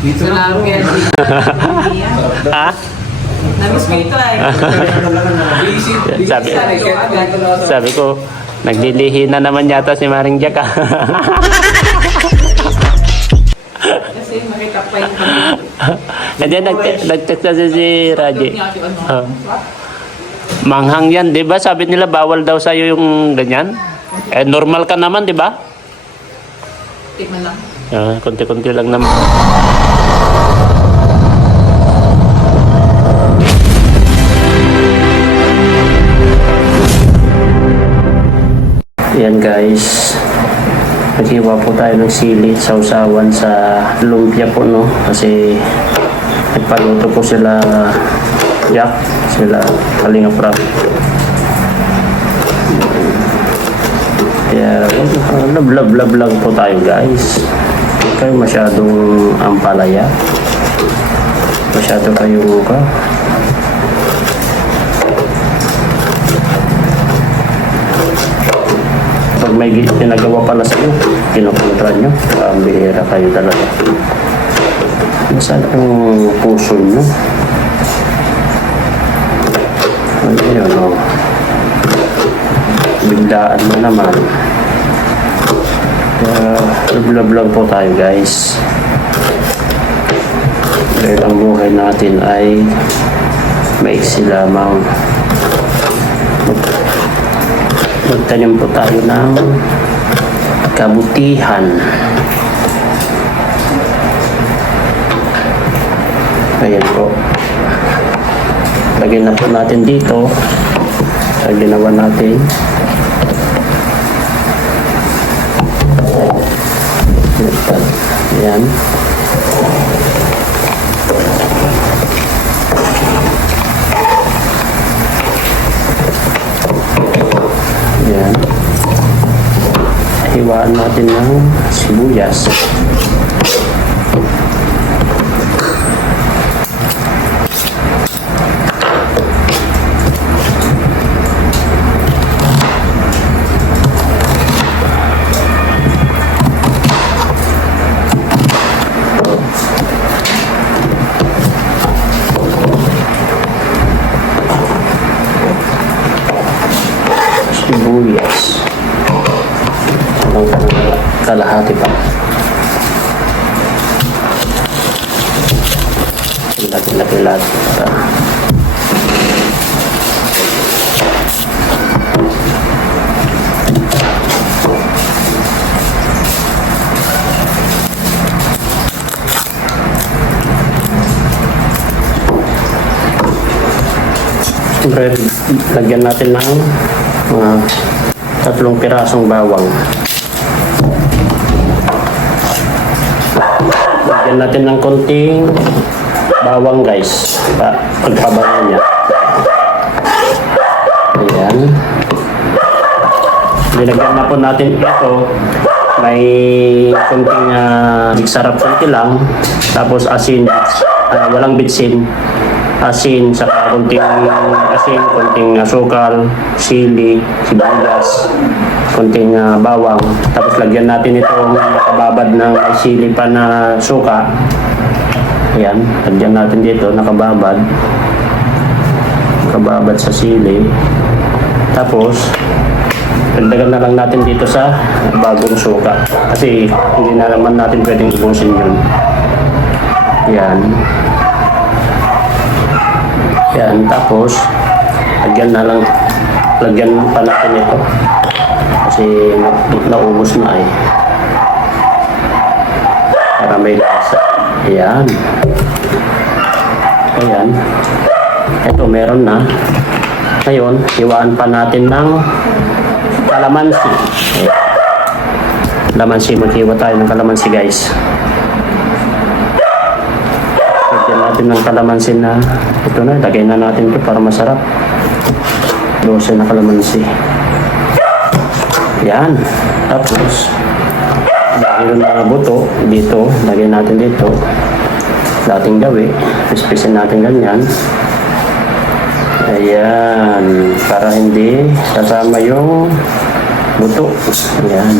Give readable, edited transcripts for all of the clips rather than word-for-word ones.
Dito na po. Ha? Namiss ko ito ay. Sabi, sabi ko, naglilihi na naman yata si Maring Jack ah. Kasi makita pa yung kanya. Nandiyan nag-text na si Raji. Manghang yan, di ba? Sabi nila bawal daw sa'yo yung ganyan. Eh, normal ka naman, di ba? Tikman lang. Konti-konti lang naman. Yan guys, naghiwa po tayo ng sili sa usawan sa lumpia po, no? Kasi nagpaluto po sila Jack, sila Kalinga Prab. Kaya love lang po tayo guys. Huwag kayo masyadong ampalaya, masyado kayong pag may ginagawa pala sa'yo, kinukontra nyo, ang bihira kayo talaga. Nasaan ang puso nyo? Ano yun, o? Biglaan mo naman. Kaya, love lang po tayo guys. Dahil ang buhay natin ay maiksi lamang. Magtanim po tayo ng kabutihan. Ayan po. Lagyan na po natin dito sa ginawa natin. Ayan. Ayan. Hiwaan natin ng sibuyas. Sibuyas. Kalahati pa. Laki-laki lahat pa. Siyempre, lagyan natin ng mga 3 pirasong bawang. Lagyan natin ng konting bawang guys, pagpabango niya. Ayan. Nilagyan na po natin ito. May konting sarap konti lang. Tapos asin, walang bitsin. Asin, saka konting asin, konting asukal, sili, sibuyas, konting bawang. Tapos lagyan natin itong nakababad ng sili pa na suka. Ayan, lagyan natin dito, nakababad sa sili. Tapos, dagdagan na lang natin dito sa bagong suka. Kasi hindi na naman natin pwedeng ubusin yun. Ayan. Yan, tapos lagyan pa natin ito kasi naubos na eh para may lasa. Ayan, ito meron na. Ngayon, hiwaan pa natin ng kalamansi. Kalamansi, maghiwa tayo ng kalamansi guys. Lagyan natin ng kalamansi na ito na, lagay na natin ito para masarap. 12 na kalamansi. Yan. Tapos, dahil na buto dito, lagay natin dito. Dating gawi, pispisin natin ganyan. Ayan, para hindi sasama yung buto. Ayan.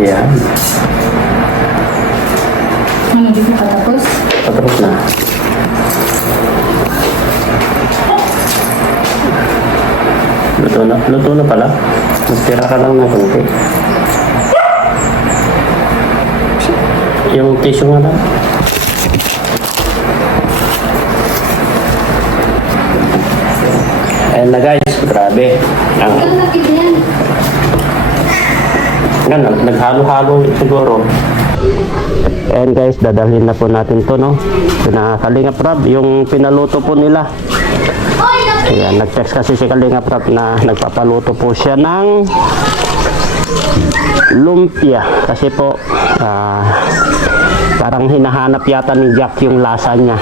Ayan. Hindi ko patapos. Patapos na. Luto na pala. Magtira ka lang ng konti. Yung tissue nga lang. Ayan na guys, grabe. Naghalo-halo siguro. Ayan guys, dadalhin na po natin to, no? Kalinga Prab, yung pinaluto po nila. Ayan, nag-text kasi si Kalinga Prab na nagpapaluto po siya ng lumpia. Kasi po, parang hinahanap yata ni Jack yung lasa niya.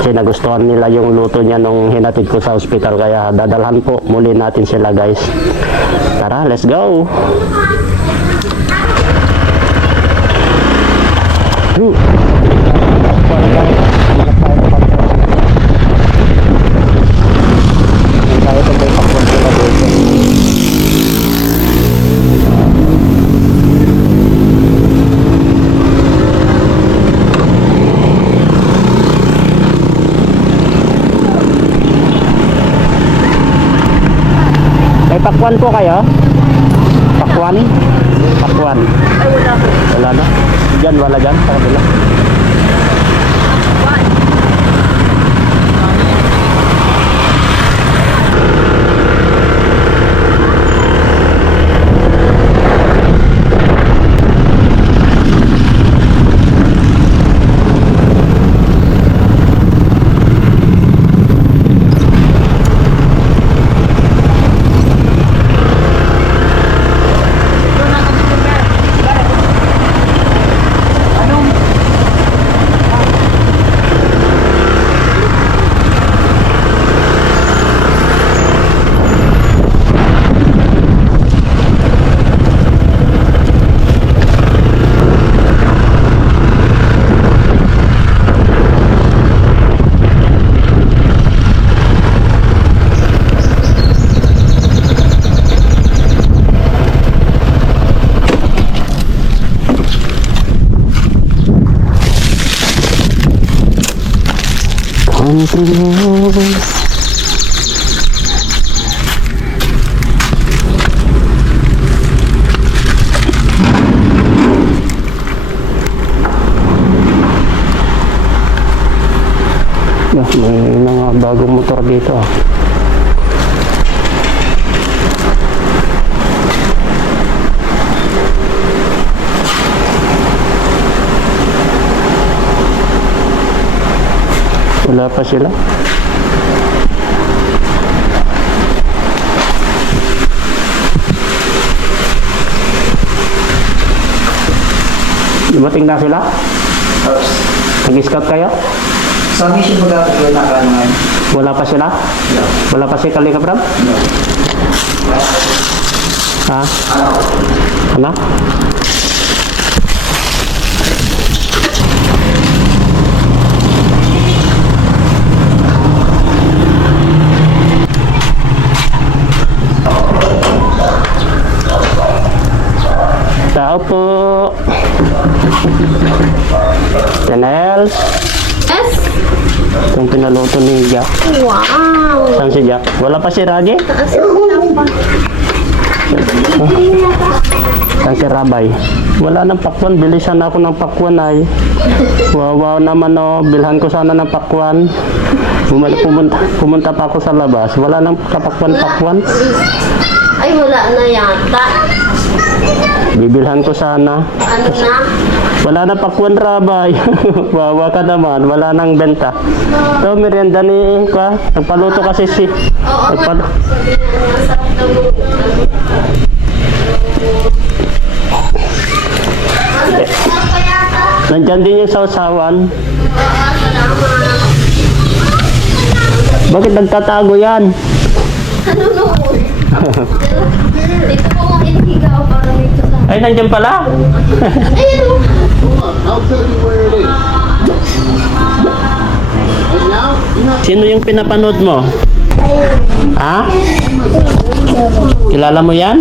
Kasi nagustuhan nila yung luto niya nung hinatid ko sa hospital. Kaya dadalhan po muli natin sila guys. Tara, let's go! May pakwan po kayo? Pakwan? Pakwan. Ay, wala ko. Wala na? Diyan, wala dyan? Sa kabila. May mga bagong motor dito. Wala pa sila. Dumating na sila? Nag-scout kayo? Sa mission mo dapat ko na kanan. Wala pa sila? No. Wala pa si Kalinga Prab? No. Ha? Ano? Tao po. Janelle. Yes! Itong pinaluto ni Jack. Wow! Saan si Jack? Wala pa si Raji? Taas yung pa. Saan si Rabay? Wala nang pakwan. Bilisan ako ng pakwan ay. Wow naman o. Bilhan ko sana ng pakwan. Pumunta pa ako sa labas. Wala nang kapakwan-pakwan. Ay, wala na yata. Bibilhan ko sana. Ano na? Wala na pakwan, Rabay. Wawa ka naman. Wala nang benta. So, merienda ni ka. Nagpaluto kasi si... Oo, Nagpaluto. sabi na niya, sarap daw yung Masarap pa yata. Nandyan din yung sausawan. Oo, salamat. Bakit nagtatago yan? Ano noon? Dito po ang inihigaw para dito sa... Ay, nandyan pala. Ayun o! Sino yung pinapanood mo? Ha? Kilala mo yan?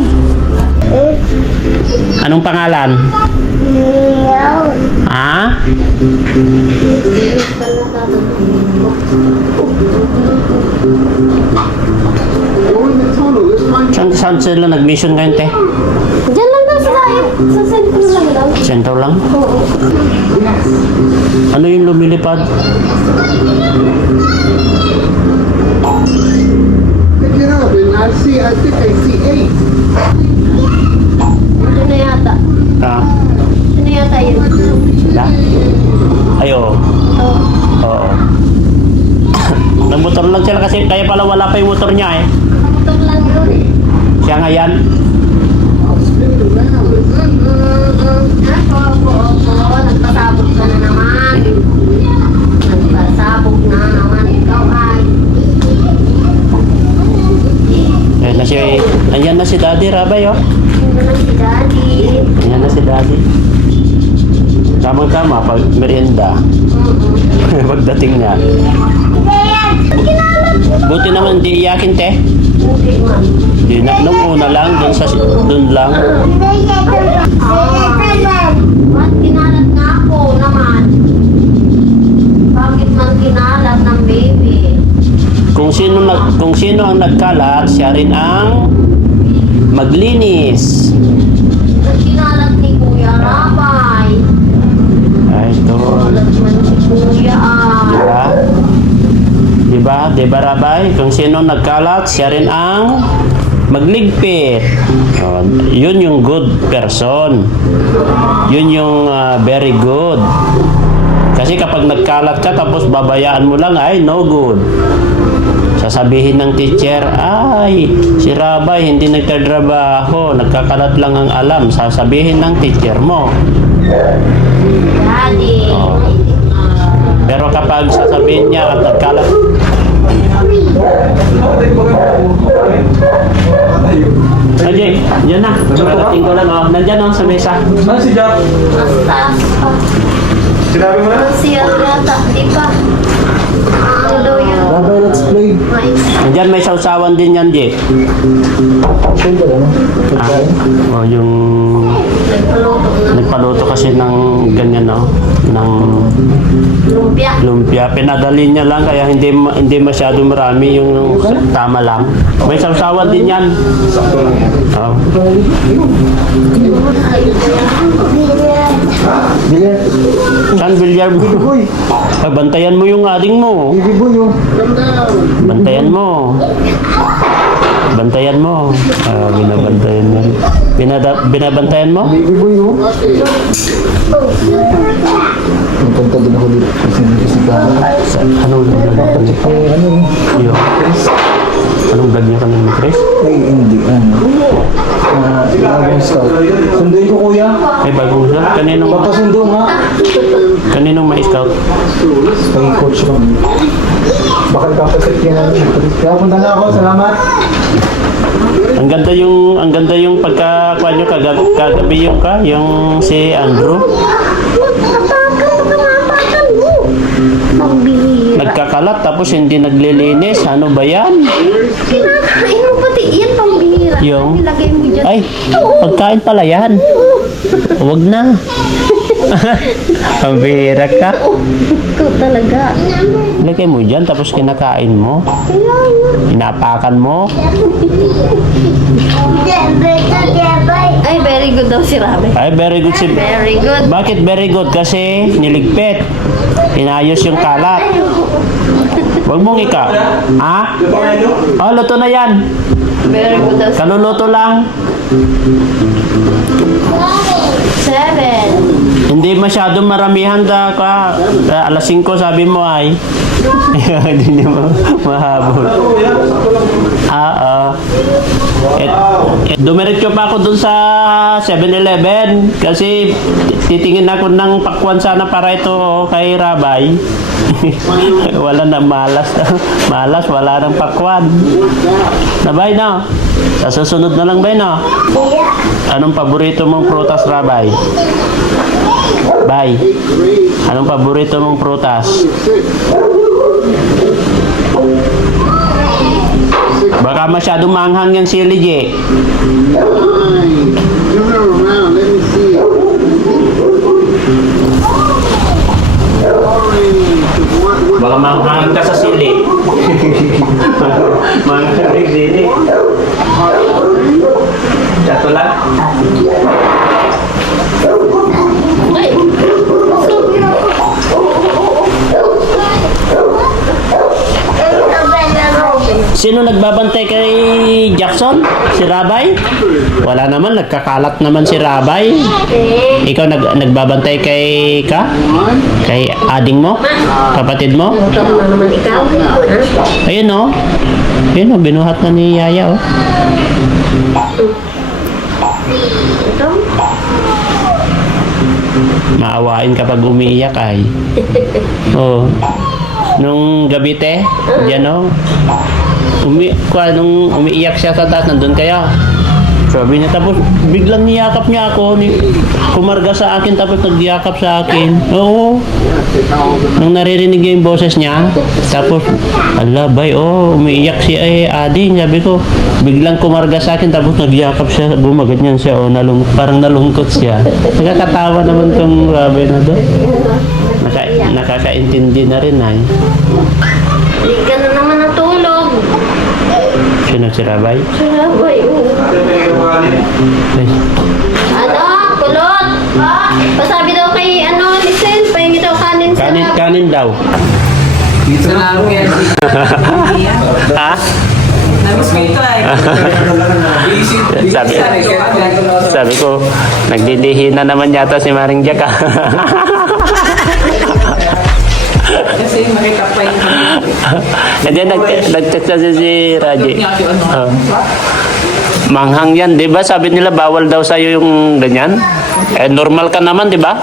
Anong pangalan? Ha? Saan sila nag-mission ngayon, te? Diyan lang daw sila. Sa cellphone lang daw. Sentro lang? Oo. Ano yung lumilipad? Pick it up, and I think I see 8. Ito na yata. Ah, Ito na yata yun. na? Ayo. Oo. Oo. Nagmotor lang sila kasi kaya pala wala pa yung motor niya eh. Motor lang yun eh. Siya nga yan. Opo. Nagpasabog ka na naman. Nagpasabog na naman. Ikaw ay. Ayan na si, andyan na si Daddy Rabay oh. Sino na si Daddy? Ayan na si Daddy. Tamang-tama pag merienda. Pagdating niya. Buti naman di iyakin te. Hindi man. Di na, nung una lang, dun lang. Ba't kinalat nga ako naman? Bakit man kinalat ng baby? Kung sino ang nagkalat, siya rin ang maglinis. Ba't kinalat ni Kuya Rabay? Ay, ito. Kinalat man si Kuya Diba? Diba? Diba, Rabay? Kung sino nagkalat, siya rin ang magligpit. Oh, yun yung good person. Yun yung very good. Kasi kapag nagkalat ka tapos babayaan mo lang, ay no good. Sasabihin ng teacher, ay, si Rabay hindi nagtatrabaho, nagkakalat lang ang alam. Sasabihin ng teacher mo. Daddy. Oh. Pero kapag sasabihin niya at nagkalat, Ajay, yan na. Pagdating ko lang, oh. Nandyan oh, sa mesa. Ano si Jack? Mas taas pa. Sinabi mo na? Siya yata, di pa. Ano daw yun? Rabay, let's play. Mais. Nandyan may sausawan din yan, Jay. Okay ba lang? Ah, oh, yung Nagpaluto na. nagpaluto kasi ng ganyan, no? Ng Lumpia. lumpia. Pinadali niya lang kaya hindi masyado marami yung tama lang. May sausawan din yan. Sakto lang yan. Oh. Bilyar. Saan bilyar mo? Boy. Bantayan mo yung ading mo. Baby boy, oh. Bantayan mo. Bantayan mo. Ah, binabantayan mo. Binabantayan mo? Baby boy, oh. Punta din ako dito kasi nagkisigahan. Anong vlog niya ka? Ano eh? Iyo. Anong vlog niya ka ng Chris? Ay, hindi. Ano? Bagong scout. Sunduin ko, kuya. Ay, bagong siya. Papasundo nga. Kaninong ma-scout? Ay, coach ko. Baka nagkapasip yan namin. Kaya punta na ako. Salamat. Ang ganda yung pagkakuha nyo kagabi yung si Andrew. Pambihira. Nagkakalat tapos hindi naglilinis. Ano ba yan? Kinakain mo pati yan, pambihira. Yung? Nilagay mo dyan. Ay, pagkain pala yan. Huwag na. Pambihira ka. Ikaw talaga. Lagay mo dyan tapos kinakain mo. Inapakan mo. Ay, very good daw si Rabe. Ay, very good si... Very good. Bakit very good? Kasi niligpit. Inayos yung kalat. Huwag mong ikaw. Ha? Oh, luto na yan. Very good daw si Kaluluto lang. 7. Hindi masyadong maramihan ka. Alas 5 sabi mo ay. Hindi niya mahabol. Dumiretso pa ako dun sa 7-Eleven kasi titingin ako ng pakwan sana para ito kay Rabay. Wala na malas. Malas, wala nang pakwan. Nabay no? Sa susunod na lang ba no? Anong paborito mong prutas, Rabay? Bye. Anong paborito mong prutas? Baka masyadong manghang yung sili, Je. Fine. Turn her around. Let me see it. Orange. What? Baka manghang ka sa sili. Manghang yung sili. Chato lang. Ay! Sino nagbabantay kay Jackson? Si Rabay? Wala naman, nagkakalat naman si Rabay. Ikaw nagbabantay kay Kay ading mo? Kapatid mo? Ikaw na naman ikaw. Ha? Ayun oh. Ayun oh, binuhat na ni Yaya oh. Ito? Maawain kapag umiiyak ay. Oh. Nung gabi te, diyan oh. Nung umiiyak siya sa taas, nandun kaya. Sabi niya, tapos biglang niyakap niya ako, kumarga sa akin, tapos nagyakap sa akin. Oo. Nung naririnig niya yung boses niya, tapos, ala bay, umiiyak si Ading. Sabi ko, biglang kumarga sa akin, tapos nagyakap siya, gumaganyan siya, parang nalungkot siya. Nakakatawa naman tong Rabay na doon. Nakakaintindi na rin ay. Hindi ka na naman natulog. Sino si Rabay? Sabay, Ay, Ano? Kulot? Pasabi daw kay, Lisen, pahingi daw kanin sa... kanin daw. Salamat yan. Ha? Namiss ko ito ay. Sabi ko, naglilihi na naman yata si Maring Jack ah. Kasi makita pa yung And then nag-chat kasi si Raji. ano. Manghang yan, di ba? Sabi nila bawal daw sa'yo yung ganyan. Eh, normal ka naman, di ba?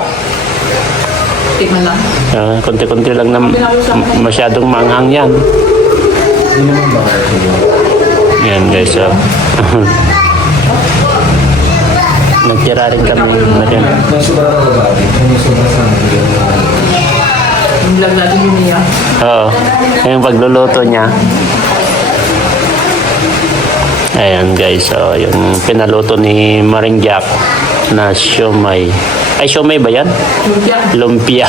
Tikman lang. Konti-konti lang na masyadong manghang yan. Yan guys, so. Nagtira rin kami na rin. Yung vlog natin yun niya. Oo. Yung pagluluto niya. Ayan guys, so yung pinaluto ni Maring Jack na siomay. Ay, siomay ba yan? Lumpia.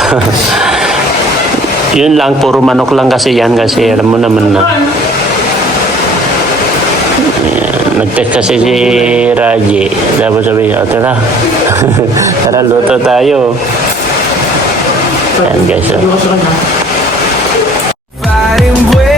Yun lang, puro manok lang kasi yan kasi alam mo naman na. Ayan, nag-text kasi si Raji. Tapos sabi niya, tara. Tara, luto tayo. Ayan guys, so. Fighting with